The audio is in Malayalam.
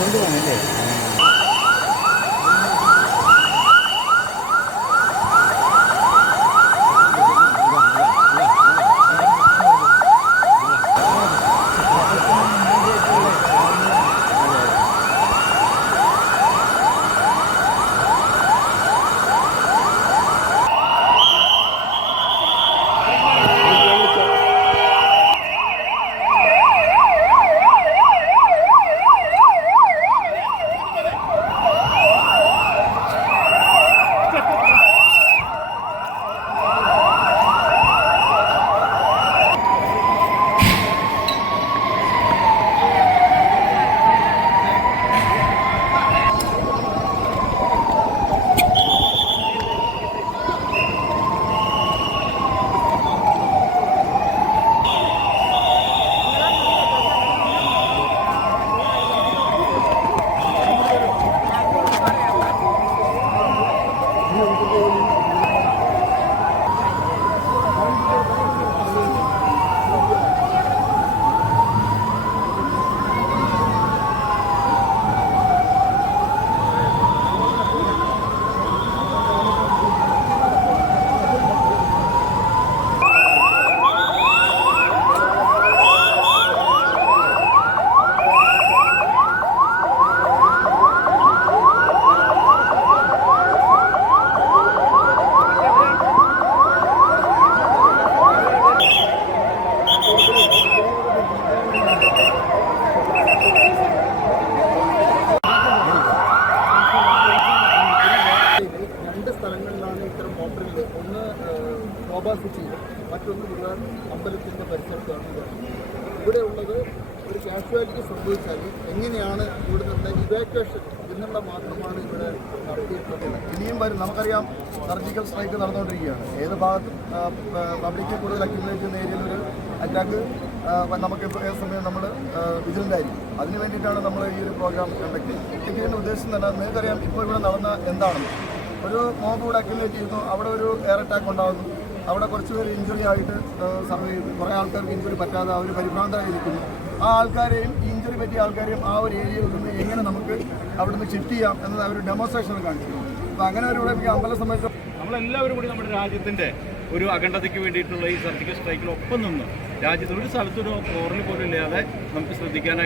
കൊണ്ടുപോകണല്ലേ? ഒന്ന് ശോഭാ സിറ്റി, മറ്റൊന്ന് ഗുരുവായൂർ അമ്പലത്തിൻ്റെ പരിസരത്താണ് ഇവിടെ ഉള്ളത്. ഒരു കാഷ്വാലിറ്റി സംഭവിച്ചാൽ എങ്ങനെയാണ് ഇവിടെ നിന്ന് ഇവാക്വേഷൻ എന്നുള്ള മാത്രമാണ് ഇവിടെ നടത്തിയിട്ടുള്ളത്. ഇനിയും വരും. നമുക്കറിയാം, സർജിക്കൽ സ്ട്രൈക്ക് നടന്നുകൊണ്ടിരിക്കുകയാണ്. ഏത് ഭാഗത്തും പബ്ലിക്ക് കൂടുതൽ അക്യുമുലേറ്റ് ചെയ്യുന്ന ഏരിയയിൽ ഒരു അറ്റാക്ക് നമുക്ക് ഏത് സമയം നമ്മൾ വിജിലൻ്റായിരിക്കും. അതിന് വേണ്ടിയിട്ടാണ് നമ്മൾ ഈ ഒരു പ്രോഗ്രാം കണ്ടക്ട് ചെയ്യുന്ന ഉദ്ദേശം തന്നെ. നിങ്ങൾക്കറിയാം ഇപ്പോൾ ഇവിടെ നടന്ന എന്താണെന്ന്. ഒരു മോബ് ഇവിടെ അക്യുമുലേറ്റ് ചെയ്യുന്നു, അവിടെ ഒരു എയർ അറ്റാക്ക് ഉണ്ടാകുന്നു, അവിടെ കുറച്ച് പേര് ഇഞ്ചുറി ആയിട്ട് സർവേ ചെയ്തു, കുറേ ആൾക്കാർക്ക് ഇഞ്ചുറി പറ്റാതെ അവർ പരിഭ്രാന്തരായിരിക്കുന്നു. ആ ആൾക്കാരെയും ഇഞ്ചുറി പറ്റിയ ആൾക്കാരെയും ആ ഒരു ഏരിയയിൽ നിന്ന് എങ്ങനെ നമുക്ക് അവിടെ നിന്ന് ഷിഫ്റ്റ് ചെയ്യാം എന്നത് അവർ ഡെമോൺസ്ട്രേഷൻ കാണിച്ചു. അപ്പോൾ അങ്ങനെ ഒരു ഇവിടെ അമ്പലം സംബന്ധിച്ച് നമ്മളെല്ലാവരും കൂടി നമ്മുടെ രാജ്യത്തിൻ്റെ ഒരു അഖണ്ഡതയ്ക്ക് വേണ്ടിയിട്ടുള്ള ഈ സർജിക്കൽ സ്ട്രൈക്കിൽ ഒപ്പം നിന്ന് രാജ്യത്ത് ഒരു സ്ഥലത്തൊരു പോറൽ പോലും ഇല്ലാതെ നമുക്ക് ശ്രദ്ധിക്കാനായിട്ട്